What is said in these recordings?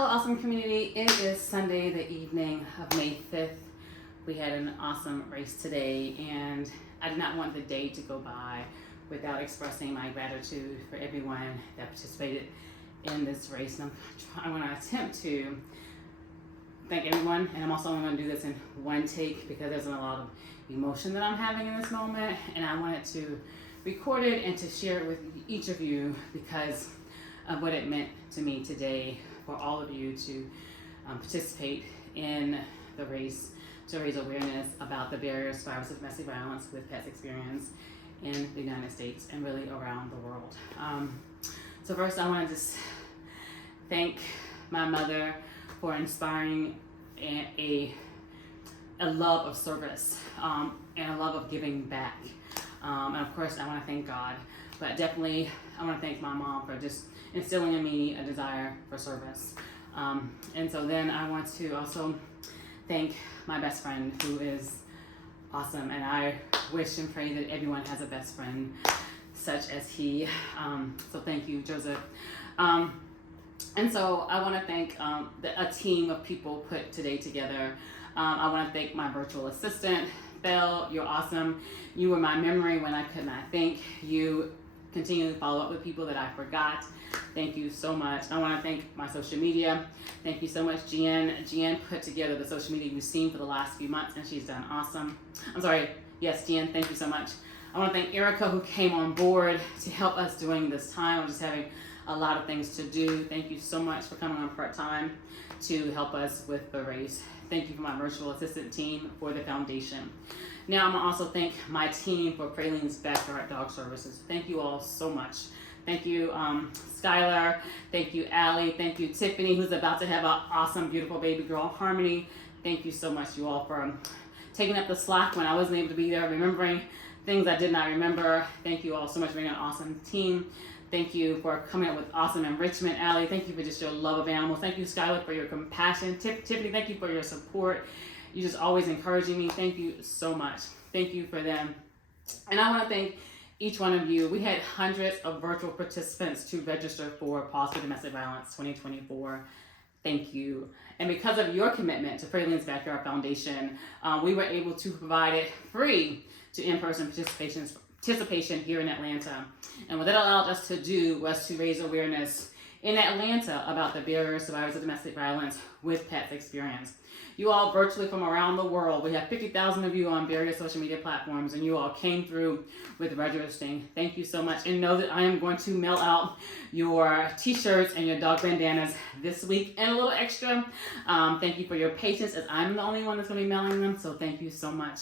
Hello, awesome community. It is Sunday, the evening of May 5th. We had an awesome race today, and I did not want the day to go by without expressing my gratitude for everyone that participated in this race. And I'm going to attempt to thank everyone, and I'm also only going to do this in one take because there's a lot of emotion that I'm having in this moment, and I wanted to record it and to share it with each of you because of what it meant to me today for all of you to participate in the race to raise awareness about the barriers to survivors of domestic violence with pets experience in the United States and really around the world. So first I want to just thank my mother for inspiring a love of service and a love of giving back. And of course I want to thank God, but definitely I want to thank my mom for just instilling in me a desire for service. And so then I want to also thank my best friend who is awesome, and I wish and pray that everyone has a best friend such as he. So thank you, Joseph. And so I want to thank a team of people put today together. I want to thank my virtual assistant, Belle. You're awesome. You were my memory when I could not think. You continue to follow up with people that I forgot. Thank you so much. I want to thank my social media. Thank you so much, Jen. Jen put together the social media you've seen for the last few months, and she's done awesome. I'm sorry. Yes, Jen, thank you so much. I want to thank Erica who came on board to help us during this time. I'm just having a lot of things to do. Thank you so much for coming on part-time to help us with the race. Thank you for my virtual assistant team for the foundation. Now I'm gonna also thank my team for Praline's Backyard Dog Services. Thank you all so much. Thank you, Skylar. Thank you, Allie. Thank you, Tiffany, who's about to have an awesome, beautiful baby girl, Harmony. Thank you so much, you all, for taking up the slack when I wasn't able to be there, remembering things I did not remember. Thank you all so much for being an awesome team. Thank you for coming up with awesome enrichment, Allie. Thank you for just your love of animals. Thank you, Skylar, for your compassion. Tiffany, thank you for your support. You're just always encouraging me. Thank you so much. Thank you for them. And I want to thank each one of you. We had hundreds of virtual participants to register for Paws for Domestic Violence 2024. Thank you. And because of your commitment to Praline's Backyard Foundation, we were able to provide it free to in-person participation here in Atlanta. And what that allowed us to do was to raise awareness in Atlanta about the barriers to survivors of domestic violence with pets experience. You all virtually from around the world, we have 50,000 of you on various social media platforms, and you all came through with registering. Thank you so much. And know that I am going to mail out your t-shirts and your dog bandanas this week and a little extra. Thank you for your patience, as I'm the only one that's going to be mailing them. So thank you so much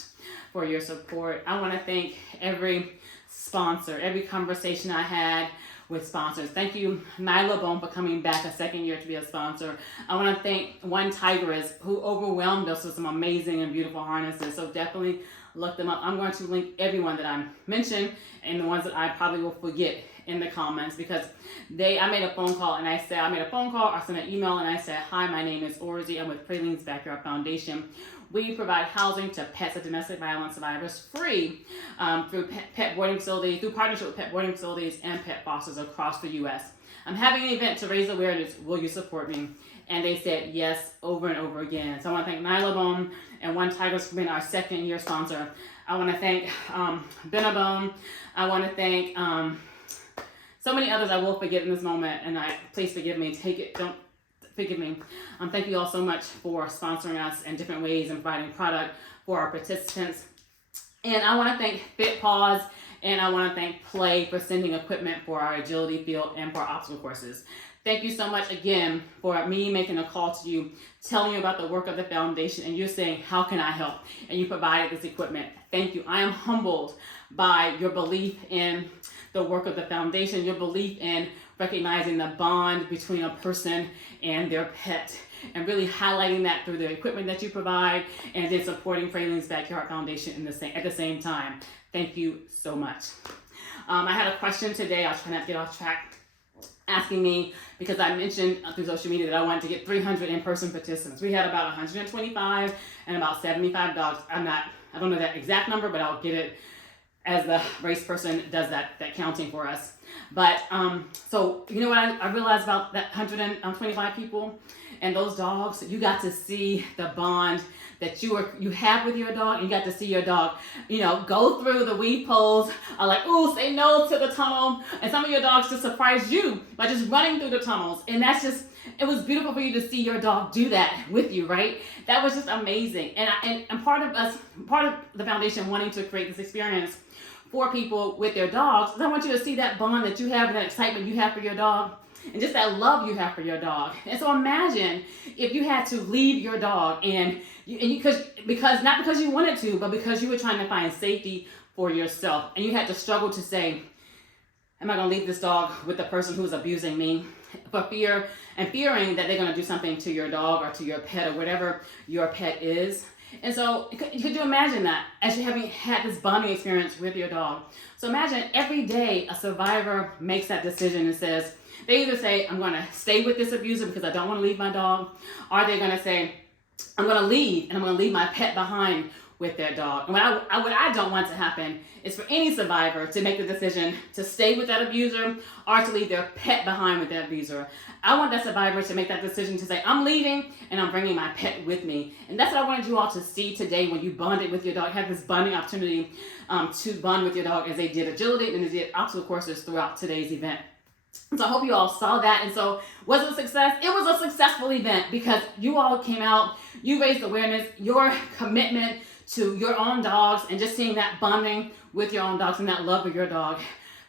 for your support. I want to thank every sponsor, every conversation I had with sponsors. Thank you, Nyla Bone, for coming back a second year to be a sponsor. I want to thank One Tigress, who overwhelmed us with some amazing and beautiful harnesses. So definitely look them up. I'm going to link everyone that I mentioned and the ones that I probably will forget in the comments, because I made a phone call and I sent an email and I said, hi, my name is Orzi. I'm with Praline's Backyard Foundation. We provide housing to pets of domestic violence survivors free through pet boarding facilities, through partnership with pet boarding facilities and pet fosters across the U.S. I'm having an event to raise awareness. Will you support me? And they said yes over and over again. So I want to thank Nyla Bone and One Tigress for being our second year sponsor. I want to thank Benabone. I want to thank so many others I will forget in this moment, and please forgive me. Don't forgive me. Thank you all so much for sponsoring us in different ways and providing product for our participants. And I want to thank Paws, and I want to thank Play for sending equipment for our agility field and for our obstacle courses. Thank you so much again for me making a call to you, telling you about the work of the foundation, and you're saying, how can I help? And you provided this equipment. Thank you. I am humbled by your belief in the work of the foundation, your belief in recognizing the bond between a person and their pet, and really highlighting that through the equipment that you provide, and then supporting Praline's Backyard Foundation at the same time. Thank you so much. I had a question today. I'll try not to get off track, asking me, because I mentioned through social media that I wanted to get 300 in-person participants. We had about 125 and about 75 dogs. I don't know that exact number, but I'll get it as the race person does that counting for us. But so you know what I realized about that 125 people and those dogs, you got to see the bond that you have with your dog, and you got to see your dog, go through the weed poles, like, ooh, say no to the tunnel, and some of your dogs just surprise you by just running through the tunnels, and it was beautiful for you to see your dog do that with you, right? That was just amazing, and part of the foundation wanting to create this experience for people with their dogs is I want you to see that bond that you have and that excitement you have for your dog, and just that love you have for your dog. And so imagine if you had to leave your dog because not because you wanted to, but because you were trying to find safety for yourself, and you had to struggle to say, am I going to leave this dog with the person who's abusing me, for fearing that they're going to do something to your dog or to your pet or whatever your pet is. And so could you imagine that as you having had this bonding experience with your dog? So imagine every day a survivor makes that decision and says, they either say, I'm going to stay with this abuser because I don't want to leave my dog, or they're going to say, I'm going to leave and I'm going to leave my pet behind with their dog. And what I don't want to happen is for any survivor to make the decision to stay with that abuser or to leave their pet behind with that abuser. I want that survivor to make that decision to say, I'm leaving and I'm bringing my pet with me. And that's what I wanted you all to see today when you bonded with your dog, have this bonding opportunity to bond with your dog as they did agility and they did obstacle courses throughout today's event. So I hope you all saw that. And so was it a success? It was a successful event because you all came out, you raised awareness, your commitment to your own dogs, and just seeing that bonding with your own dogs and that love of your dog.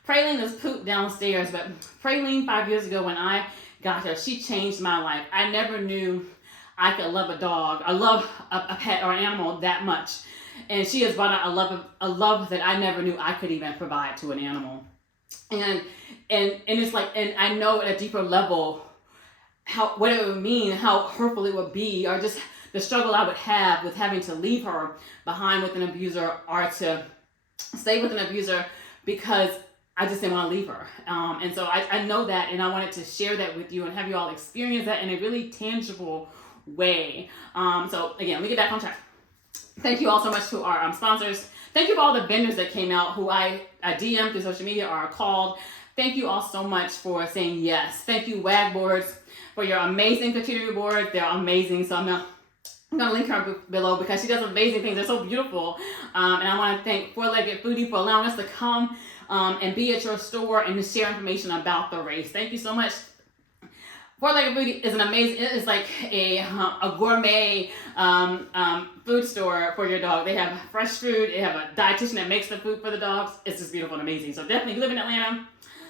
Praline is pooped downstairs, but Praline 5 years ago when I got her, she changed my life. I never knew I could love a dog, I love a pet or an animal that much. And she has brought out a love that I never knew I could even provide to an animal. And it's like, and I know at a deeper level what it would mean, how hurtful it would be, or just the struggle I would have with having to leave her behind with an abuser or to stay with an abuser because I just didn't want to leave her. And so I know that, and I wanted to share that with you and have you all experience that in a really tangible way. So again, let me get back on track. Thank you all so much to our sponsors. Thank you for all the vendors that came out who I DM'd through social media or called. Thank you all so much for saying yes. Thank you, WAG Boards, for your amazing charcuterie boards. They're amazing. So I'm going to link her below because she does amazing things. They're so beautiful. And I want to thank Four-Legged Foodie for allowing us to come and be at your store and to share information about the race. Thank you so much. Four-Legged Foodie is an amazing, it is like a gourmet food store for your dog. They have fresh food. They have a dietitian that makes the food for the dogs. It's just beautiful and amazing. So definitely, if you live in Atlanta,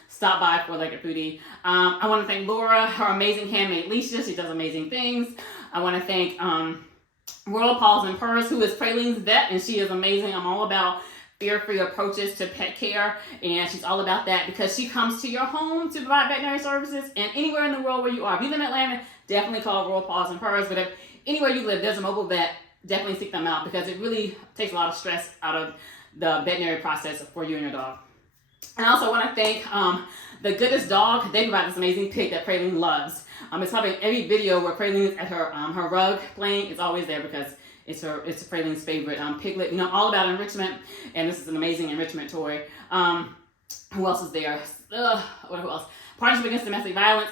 stop by Four-Legged Foodie. I want to thank Laura, her amazing handmade leashes. She does amazing things. I want to thank Paws and Paws, who is Praline's vet, and she is amazing. I'm all about fear-free approaches to pet care, and she's all about that because she comes to your home to provide veterinary services, and anywhere in the world where you are. If you live in Atlanta, definitely call Paws and Paws, but if anywhere you live, there's a mobile vet, definitely seek them out because it really takes a lot of stress out of the veterinary process for you and your dog. And I also want to thank The Goodest Dog. They provide this amazing pig that Praline loves. It's probably every video where Praline is at her rug playing. It's always there because it's Praline's favorite piglet. All about enrichment, and this is an amazing enrichment toy. Who else is there? Who else? Partnership Against Domestic Violence.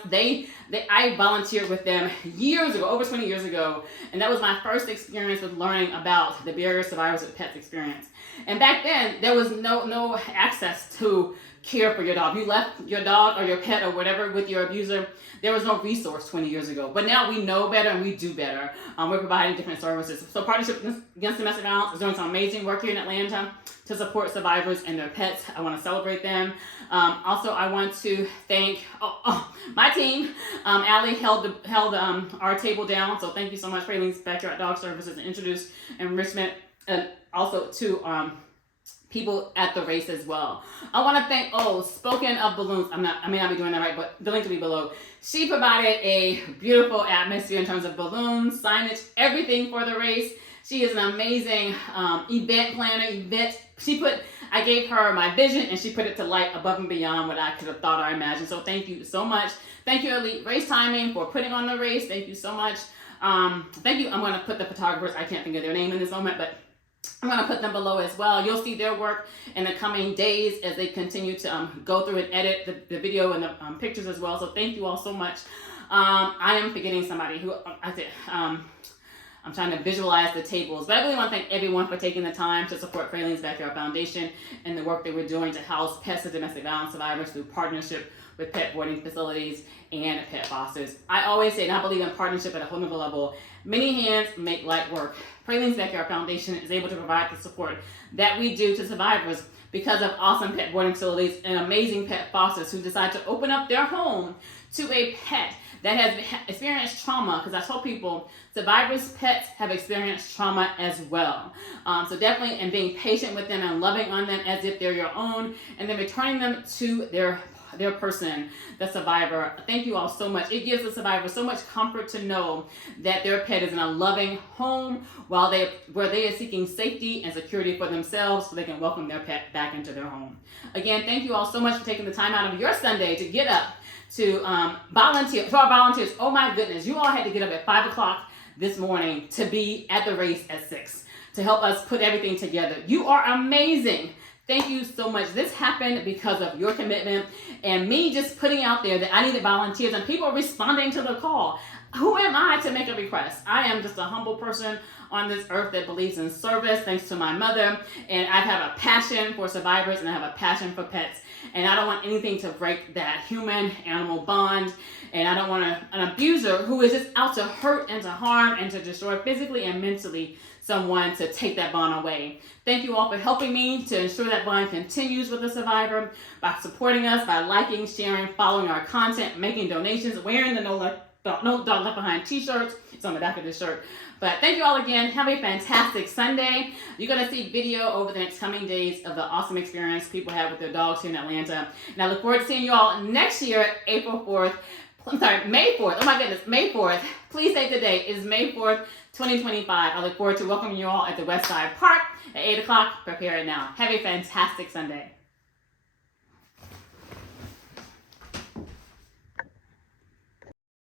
I volunteered with them years ago, over 20 years ago, and that was my first experience with learning about the barriers survivors with pets experience. And back then, there was no access to care for your dog. You left your dog or your pet or whatever with your abuser. There was no resource 20 years ago. But now we know better and we do better. We're providing different services. So Partnership Against Domestic Violence is doing some amazing work here in Atlanta to support survivors and their pets. I want to celebrate them. Also, I want to thank my team. Allie held our table down. So thank you so much, Praline's Backyard Dog Services, and introduced enrichment, and also to people at the race as well. I want to thank, Spoken of Balloons. I may not be doing that right, but the link will be below. She provided a beautiful atmosphere in terms of balloons, signage, everything for the race. She is an amazing event planner. I gave her my vision and she put it to light above and beyond what I could have thought or imagined. So thank you so much. Thank you, Elite Race Timing, for putting on the race. Thank you so much. Thank you. I'm going to put the photographers, I can't think of their name in this moment, but I'm going to put them below as well. You'll see their work in the coming days as they continue to go through and edit the video and the pictures as well. So thank you all so much. I am forgetting somebody who I'm trying to visualize the tables, but I really want to thank everyone for taking the time to support Fraleen's Backyard Foundation and the work that we're doing to house pets and domestic violence survivors through partnership with pet boarding facilities and pet fosters. I always say, and I believe in partnership at a whole nother level, many hands make light work. Fraleen's Backyard Foundation is able to provide the support that we do to survivors because of awesome pet boarding facilities and amazing pet fosters who decide to open up their home to a pet that has experienced trauma, because I told people survivors' pets have experienced trauma as well. So definitely, and being patient with them and loving on them as if they're your own, and then returning them to their person, the survivor. Thank you all so much. It gives the survivor so much comfort to know that their pet is in a loving home where they are seeking safety and security for themselves so they can welcome their pet back into their home. Again, thank you all so much for taking the time out of your Sunday to get up to volunteer. For our volunteers, oh my goodness, you all had to get up at 5 o'clock this morning to be at the race at 6 to help us put everything together. You are amazing. Thank you so much. This happened because of your commitment and me just putting out there that I needed volunteers and people responding to the call. Who am I to make a request? I am just a humble person on this earth that believes in service, thanks to my mother. And I have a passion for survivors and I have a passion for pets. And I don't want anything to break that human-animal bond. And I don't want an abuser who is just out to hurt and to harm and to destroy physically and mentally someone to take that bond away. Thank you all for helping me to ensure that bond continues with the survivor by supporting us, by liking, sharing, following our content, making donations, wearing the No Dog Left Behind t-shirts. It's on the back of this shirt. But thank you all again. Have a fantastic Sunday. You're going to see video over the next coming days of the awesome experience people have with their dogs here in Atlanta. And I look forward to seeing you all next year, May 4th. Oh my goodness, May 4th. Please save the date. It is May 4th, 2025. I look forward to welcoming you all at the West Side Park at 8 o'clock. Prepare it now. Have a fantastic Sunday.